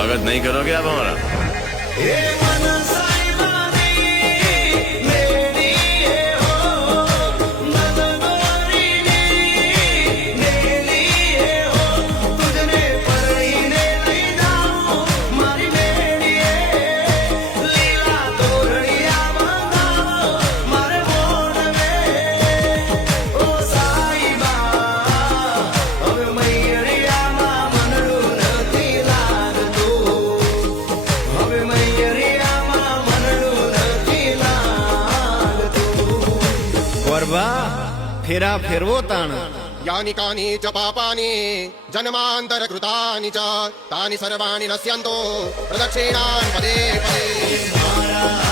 स्वागत नहीं करोगे आप हमारा? फेरा फेरवो ताण यानि कानि च पापानि जन्मान्तरकृतानि च तानि सर्वाणि नश्यन्तो प्रदक्षिणान् पदे पदे।